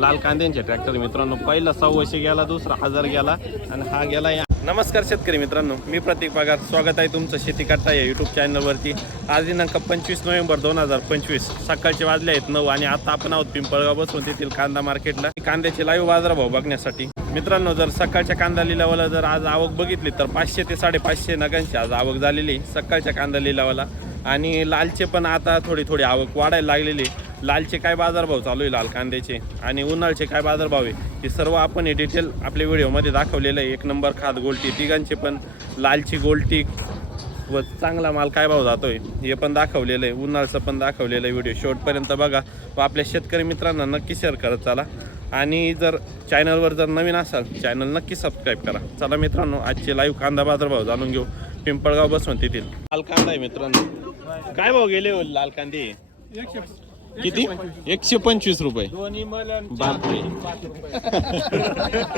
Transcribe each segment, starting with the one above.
लाल कांद्यांचे ट्रॅक्टर मित्रांनो पहिला सव्वाशे गेला दुसरा हजार गेला आणि हा गेला या. नमस्कार शेतकरी मित्रांनो मी प्रतीक पगार. स्वागत आहे तुमचं शेती करता या यूट्यूब चॅनलवरती आज दिनांक पंचवीस नोव्हेंबर दोन हजार पंचवीस. सकाळचे वाजले आहेत नऊ आणि आता आपण आहोत पिंपळगाव बसून तेथील कांदा मार्केटला. कांद्याचे लाईव्ह बाजारभाव बघण्यासाठी. मित्रांनो जर सकाळच्या कांदा लिलावाला जर आज आवक बघितली तर पाचशे ते साडेपाचशे नगांची आज आवक झालेली आहे सकाळच्या कांदा लिलावाला. आणि लालचे पण आता थोडी थोडी आवक वाढायला लागलेली लालचे काय बाजारभाव चालू आहे लाल कांद्याचे? आणि उन्हाळचे काय बाजारभाव आहे? हे सर्व आपण हे डिटेल आपल्या व्हिडिओमध्ये दाखवलेलं आहे. एक नंबर खात गोल्टी तिघांचे पण लालची गोल्टी व चांगला माल काय भाव जातोय हे पण दाखवलेलं आहे. उन्हाळचं पण दाखवलेलं आहे व्हिडिओ. शेवटपर्यंत बघा व आपल्या शेतकरी मित्रांना नक्की शेअर करत चला. आणि जर चॅनलवर जर नवीन असाल चॅनल नक्की सबस्क्राईब करा. चला मित्रांनो आजचे लाईव्ह कांदा बाजारभाव जाणून घेऊ. पिंपळगाव बसून तेथील लाल कांदा आहे मित्रांनो. काय भाव गेले हो लाल कांदे? किती? एकशे पंचवीस रुपये.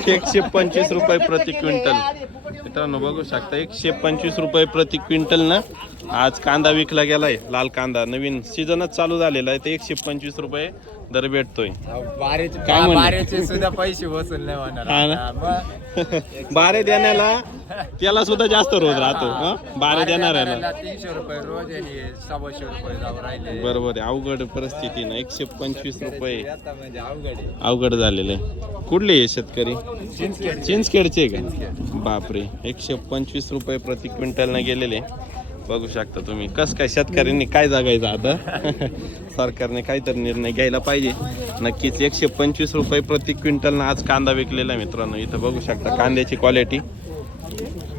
एकशे पंचवीस रुपये प्रति क्विंटल. मित्रांनो बघू शकता एकशे पंचवीस रुपये प्रति क्विंटल ना? आज कांदा विकला गेलाय लाल कांदा. नवीन सीझनच चालू झालेला आहे तर एकशे पंचवीस रुपये दर भेटतोय. बारेचे काय म्हणले? बारेचे सुद्धा पैसे वसूल नाही बारे देण्याला त्याला सुद्धा जास्त रोज राहतो हं? बारे देणाऱ्याला. देणाऱ्याला तीनशे रुपये रोज आणि सव्वाशे रुपये बरोबर आहे अवघड परिस्थिती ना एकशे पंचवीस रुपये. म्हणजे अवघड झालेलं आहे. कुठले आहे शेतकरी? चिंचखेडचे का? बापरे एकशे पंचवीस रुपये प्रति क्विंटलने गेलेले. बघू शकता तुम्ही कस काय शेतकऱ्यांनी काय जागायचं आता? सरकारने काहीतरी निर्णय घ्यायला पाहिजे. नक्कीच एकशे पंचवीस रुपये प्रति क्विंटलनं आज कांदा विकलेला आहे मित्रांनो. इथं बघू शकता कांद्याची क्वालिटी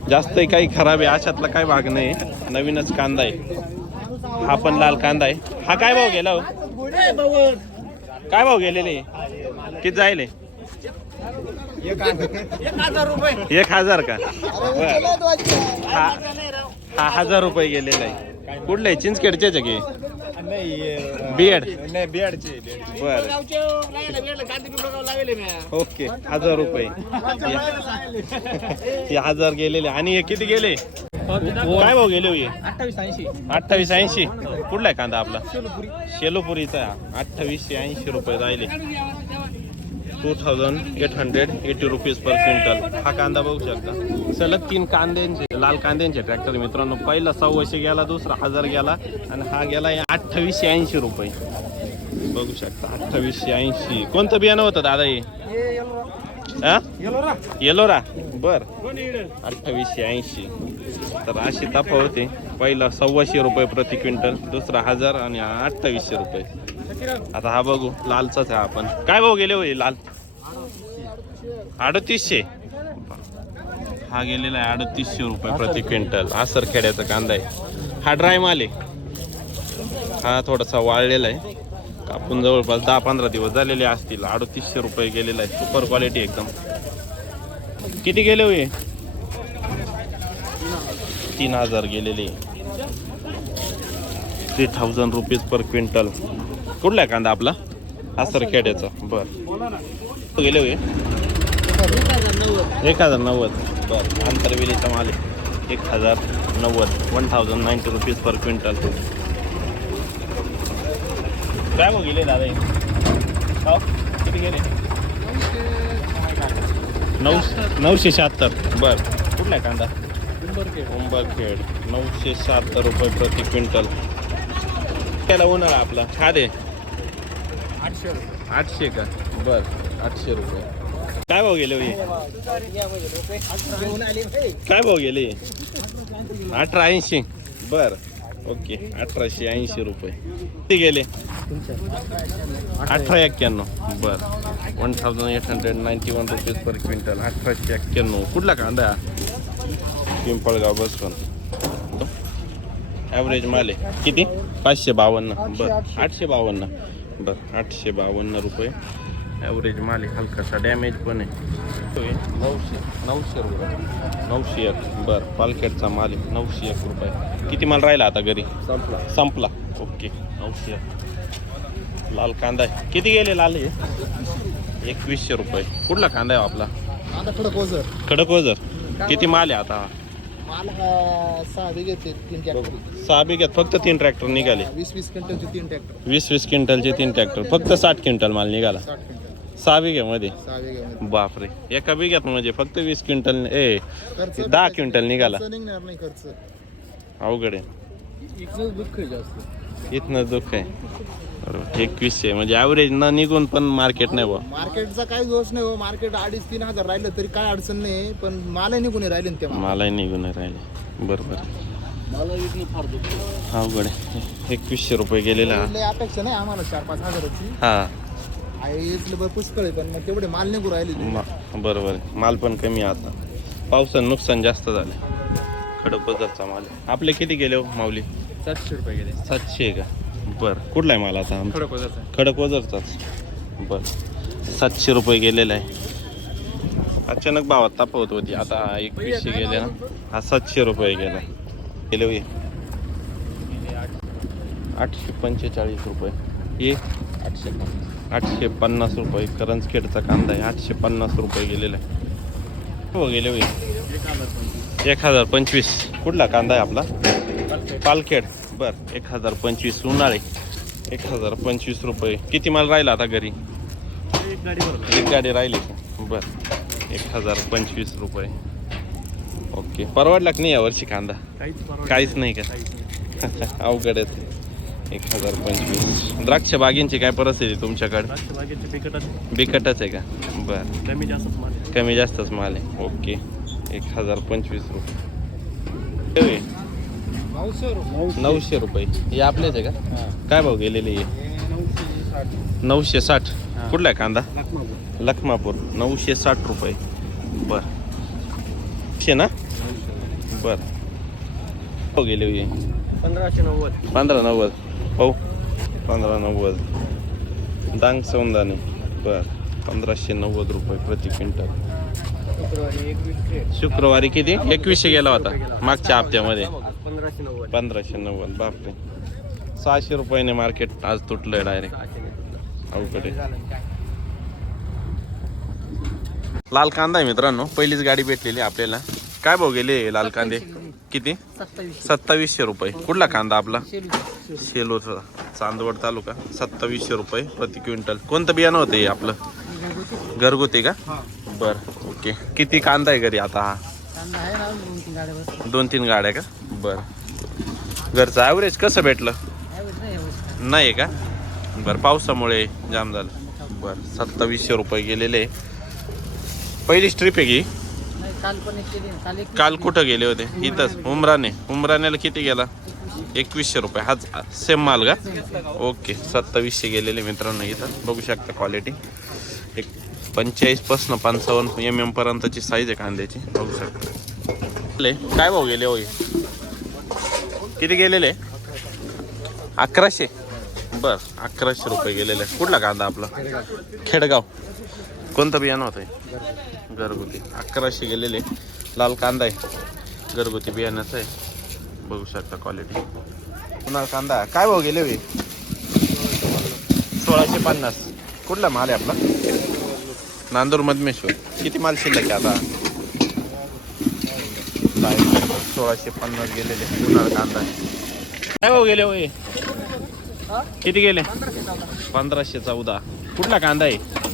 जास्त काही खराब आहे अशातला काय भाग नाही. नवीनच कांदा आहे. हा पण लाल कांदा आहे. हा काय भाव गेला हो? काय भाव गेलेले? किती जायले? एक हजार का? बर. हा हा हजार रुपये गेलेला आहे. कुठलं? आहे चिंचखेडचे की बीएड. नाही बियाडचे बर. ओके हजार रुपये. हे हजार गेलेले. आणि हे किती गेले? काय भाव गेले हो हे? अठ्ठावीस ऐंशी. अठ्ठावीस ऐंशी कुठला आहे कांदा आपला? शेलोपुरीचा अठ्ठावीसशे ऐंशी रुपये राहिले. Two thousand eight hundred eighty rupees per quintal हा कांदा बघू शकता. सलग तीन कांद्यांचे लाल कांद्यांचे ट्रॅक्टर मित्रांनो. पहिला सव्वाशे गेला दुसरा हजार गेला आणि हा गेला अठ्ठावीसशे ऐंशी रुपये. बघू शकता अठ्ठावीसशे ऐंशी. कोणतं बियाणं होतं दादा हे? येलोरा. बर. अठ्ठावीसशे ऐंशी. तर अशी तफा होते पहिला सव्वाशे रुपये प्रति क्विंटल दुसरा हजार आणि अठ्ठावीसशे रुपये. आता हा बघू लालचाच आहे आपण काय भाऊ गेले होई लाल? अडतीसशे. हा गेलेला आहे अडतीसशे रुपये प्रति क्विंटल. हा सर खेड्याचा कांदा आहे. हा ड्राय माल आहे. हा थोडासा वाळलेला आहे. कापून जवळपास दहा पंधरा दिवस झालेले असतील. अडतीसशे रुपये गेलेला आहे. सुपर क्वालिटी एकदम. किती गेले होय तीन हजार गेलेले. Three thousand rupees per quintal कुठला आहे कांदा आपला? हा सर खेड्याचा. बर. गेले होय एक हजार नव्वद. बर आंतरवेलीचा माल आहे. एक हजार नव्वद one thousand ninety rupees per quintal काय मग गेले दादा हे? किती गेले? नऊ नऊशे शहात्तर. बर. कुठला आहे कांदा? उंबरखेड. नऊशे शहात्तर रुपये प्रति क्विंटल त्याला उन्हाळा आपला. हा दे आठशे आठशे का? बर आठशे रुपये. काय भाव गेले? काय भाव गेले? अठरा ऐंशी. बर ओके. अठराशे ऐंशी रुपये. किती गेले? अठरा एक्क्याण्णव. बर. One thousand eight hundred ninety one rupees per quintal अठराशे एक्क्याण्णव. कुठला कांदा? पिंपळगाव बसून ॲव्हरेज माल आहे. किती? पाचशे बावन्न. बर. आठशे बावन्न. बर. आठशे बावन्न रुपये. ॲव्हरेज माल आहे हलकासा डॅमेज पण आहे. नऊशे नऊशे रुपये. नऊशे एक. बर पालखेडचा माल आहे नऊशे एक रुपये. किती माल राहिला आता घरी? संपला. संपला. ओके नऊशे एक. लाल कांदा आहे. किती गेले लाल हे? एकवीसशे रुपये. कुठला कांदा आहे हो आपला? आता थोडं कोजर खडक वजर किती माल आहे आता? माल हा सहा बिघ्यात फक्त तीन ट्रॅक्टर निघाले. वीस वीस क्विंटलचे तीन ट्रॅक्टर वीस वीस क्विंटलचे तीन ट्रॅक्टर फक्त साठ क्विंटल माल निघाला. सहा बिघ्यामध्ये सहा बिघ्यामध्ये बापरे. एका बिघ्यात म्हणजे फक्त वीस क्विंटल ए खर्च दहा क्विंटल निघाला. खर्च निघणार नाही खर्च. अवघड आहे. दुःख जास्त. इथनं दुःख आहे. बरोबर. एकवीसशे म्हणजे ॲव्हरेज न निघून पण मार्केट नाही बा मार्केटचा काही दोष नाही हो. मार्केट अडीच तीन हजार राहिलं तरी काय अडचण नाही. पण मालही निघून राहिले ना तेव्हा. मलाही निघून नाही राहिले. बरोबर. अवघड आहे. एकवीसशे रुपये गेलेला. लय अपेक्षा नाही आम्हाला चार पाच हजाराची. हा. आहे इथलं बरं पुष्कळ आहे पण मग तेवढे माल निघून राहिले मा- बरोबर आहे. माल पण कमी आहे आता. पावसानं नुकसान जास्त झालं खडक बदलचा माल आहे. आपले किती गेले हो माऊली? सातशे रुपये गेले. सातशे का? बरं. कुठला आहे माल आता आमचा? खडक वजरचाच बरं. सातशे रुपये गेलेला आहे. अचानक भावात तापवत होती. आता एकवीसशे गेले ना हा सातशे रुपये गेला. गेले होय. आठशे पंचेचाळीस रुपये. हे आठशे आठशे पन्नास रुपये करंजखेडचा कांदा आहे. आठशे पन्नास रुपये गेलेला आहे. हो गेले होय एक हजार पंचवीस. कुठला कांदा आहे आपला? पालखेड. बर एक हजार पंचवीस उन्हाळे. एक हजार पंचवीस रुपये. किती माल राहिला आता घरी? एक गाडी राहिली बर एक हजार पंचवीस रुपये. ओके. परवडला की नाही यावर्षी कांदा? काहीच नाही का? अवघड आहे एक हजार पंचवीस. द्राक्ष बागेंची काय परिस्थिती तुमच्याकडे? बिकटच आहे. का? बर. कमी जास्त कमी जास्तच माल आहे. ओके. एक हजार पंचवीस रुपये. होय. नऊशे रुपये नऊशे रुपये. हे आपलेच आहे का? काय भाव गेलेले हे? नऊशे साठ. नऊशे साठ कुठला आहे कांदा? लखमापूर. नऊशे साठ रुपये. बर. शे ना? बर. हो गेले पंधराशे नव्वद. पंधरा नव्वद. हो पंधरा नव्वद. डांग सौंदाने. बर. पंधराशे नव्वद रुपये प्रति क्विंटल. शुक्रवारी शुक्रवारी किती? एकवीसशे गेला होता. मागच्या हप्त्यामध्ये. पंधराशे नव्वद. बापरे. सहाशे रुपयाने मार्केट आज तुटलंय डायरेक्ट अवघड लाल कांदा आहे मित्रांनो. पहिलीच गाडी भेटलेली आपल्याला. काय भाऊ गेले लाल कांदे? किती? सत्तावीसशे. रुपये. कुठला कांदा आपला? शेलोचा चांदवड तालुका. सत्तावीसशे रुपये प्रति क्विंटल. कोणतं बियाणं होतं हे आपलं? घरगुती का? बर ओके. किती कांदा आहे घरी आता हा? दोन तीन गाड्या का? बर. घरचं ॲव्हरेज कसं भेटलं? नाही का? बरं पावसामुळे जाम झालं. बरं सत्तावीसशे रुपये गेलेले. पहिली ट्रिप आहे की काल कुठं गेले होते? इथंच उमराने. उमराण्याला किती गेला? एकवीसशे रुपये. हाच सेम माल का? ओके. सत्तावीसशे गेलेले मित्रांनो इथं. बघू शकता क्वालिटी एक पंचेचाळीसपासून पंचावन्न एम एम पर्यंतची साईज आहे कांद्याची. बघू शकता. ले, काय भाव गेले होय किती गेलेले? अकराशे. बर अकराशे रुपये गेलेले. कुठला कांदा आपला? खेडगाव. कोणतं बियाणं होतं? हे? घरगुती. अकराशे गेलेले. लाल कांदा आहे. घरगुती बियाण्याचं आहे. बघू शकता क्वालिटी पुन्हा कांदा? आहे. काय भाव गेले होय सोळाशे पन्नास. कुठला माल आहे आपला? नांदूर मधमेश्वर. किती माल शिल्लक आहे आता? सोळाशे पन्नास गेलेले. पुन्हा कांदा आहे? काय भाव गेले होय? किती गेले? पंधराशे चौदा. कुठला कांदा आहे?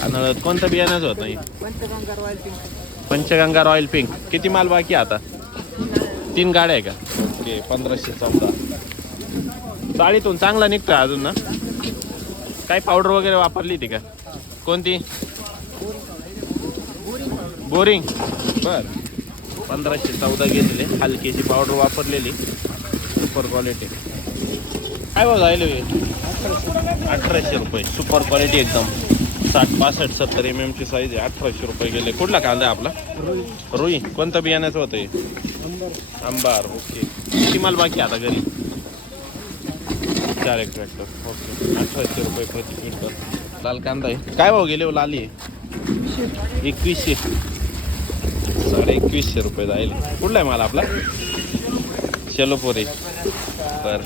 तांदळात कोणतं बियाण्याचं होतं नाही. Panchganga royal pink. किती माल बाकी आता? तीन गाड्या आहे का? ओके पंधराशे चौदा. चाळीतून चांगला निघतोय अजून ना? काही पावडर वगैरे वापरली ती का? कोणती? बोरिंग. बर. पंधराशे चौदा घेतले. हलकीची पावडर वापरलेली. सुपर क्वालिटी काय बघ राहिले? अठराशे रुपये. सुपर क्वालिटी एकदम. साठ पासष्ट सत्तर एम एमची साईज आहे. अठराशे रुपये गेले. कुठला कांदा आहे आपला? रुई. कोणतं बियाण्याचं होतं हे आंबार ओके किती माल बाकी आता घरी? चार एक ट्रॅक्टर ओके अठराशे रुपये प्रति क्विंटल लाल कांदा आहे. काय भाव गेले हो? लाली आहे. एकवीसशे. साडे एकवीसशे रुपये जाईल. कुठला आहे माल आपला? शेलोपोरी. बर.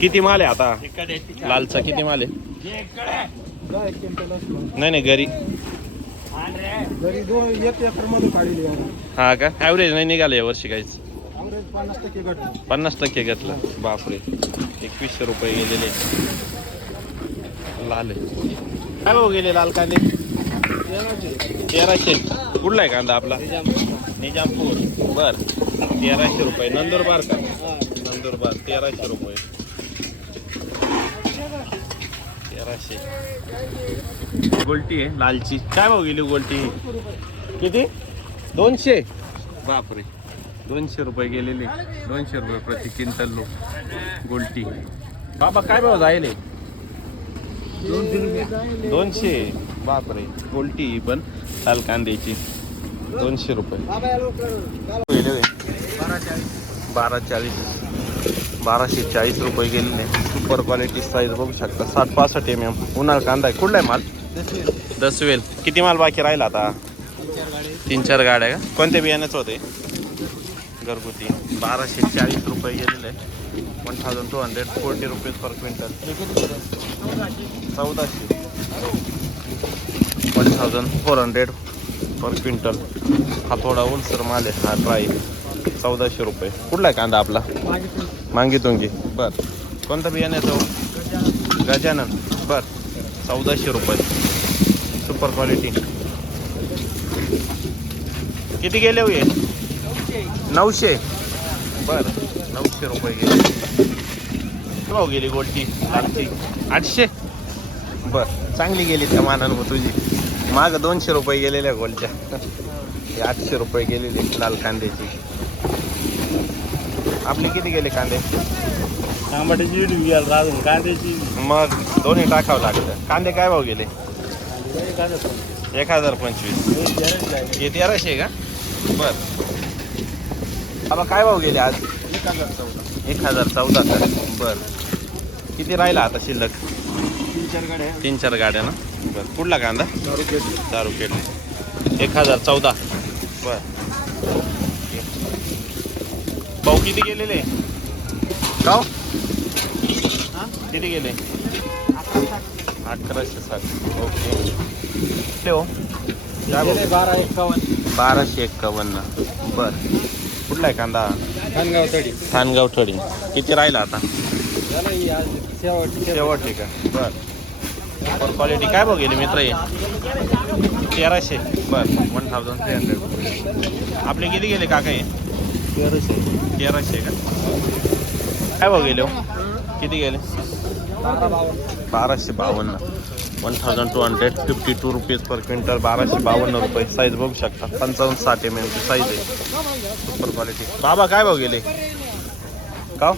किती माल आहे आता? लालचा किती माल आहे? नाही नाही घरी. घरी दोन एक एकरमध्ये काढली हा का? ॲव्हरेज नाही निघालं या वर्षी काहीच. पन्नास टक्के घटना पन्नास टक्के घेतलं बापरे. एकवीसशे रुपये गेलेले. लाल काय भाऊ गेले लाल कांदे? तेराशे. कुठला आहे कांदा आपला? निजामपूर. बर. तेराशे रुपये. नंदुरबार का? नंदुरबार. तेराशे रुपये. तेराशे गोलटी आहे लालची. काय भाऊ गेली गोलटी? किती? दोनशे? बापरे. दोनशे रुपये गेलेले. दोनशे रुपये प्रति क्विंटल लोक. गोलटी. बाबा काय भाव जायले? दोनशे. बापरे. गोलटी ही पण लाल कांद्याची. दोनशे रुपये. बारा चाळीस. बाराशे चाळीस रुपये गेलेले. सुपर क्वालिटी साईज बघू शकता. साठ पासष्ट एम एम उन्हाळा कांदा आहे. कुठला आहे माल? दसवेल. किती माल बाकी राहिला आता? तीन चार गाड्या का? कोणत्या बियाण्याचं होते? घरगुती. बाराशे चाळीस रुपये गेलेले. One thousand two hundred forty rupees per quintal चौदाशे. One thousand four hundred per quintal हा थोडा उलसर माल आहे. हा ड्राय चौदाशे रुपये. कुठला आहे कांदा आपला? मागितून घे बर. कोणता बियाण्याचं गजानन. बर. चौदाशे रुपये. सुपर क्वालिटी किती गेले हो नऊशे. बर. नऊशे रुपये गेले. भाऊ गेली गोल्टी लालची. आठशे? बर. चांगली गेली त्या मानानं मग तुझी. माग दोनशे रुपये गेलेल्या गोलच्या हे आठशे रुपये गेलेली लाल कांद्याची. आपले किती गेले कांदे? टमाट्याची घ्यायला अजून कांद्याची मग दोन्ही टाकावं लागतं. कांदे काय भाव गेले? एक हजार पंचवीस. हे तेराशे आहे का? बर. बाबा काय भाव गेले आज? एक हजार चौदा. का? बर. किती राहिला आता शिल्लक? तीन चार गाड्या तीन चार गाड्या ना? बर. कुठला कांदा? दारू पेट एक हजार चौदा. बर. भाऊ किती गेलेले? गाव किती गेले? अकराशे साठ. ओके. हो भाऊ? बारा एक्कावन्न बाराशे एक्कावन्न बर. कुठला आहे कांदा? खानगाव तडी खानगाव थडी. किती राहिला आता? शेवट शेवट आहे का? बर. क्वालिटी काय गेली मित्र हे? तेराशे. बर. वन थाउजंड थ्री हंड्रेड आपले किती गेले काका हे? तेराशे. तेराशे का? काय भाव गेले हो? किती गेले? बाराशे बावन्न. One thousand two hundred fifty two rupees per quintal बाराशे बावन्न रुपये. साईज बघू शकता. पंचावन्न साठ एम एमची साईज आहे. सुपर क्वालिटी बाबा काय भाव गेले? का?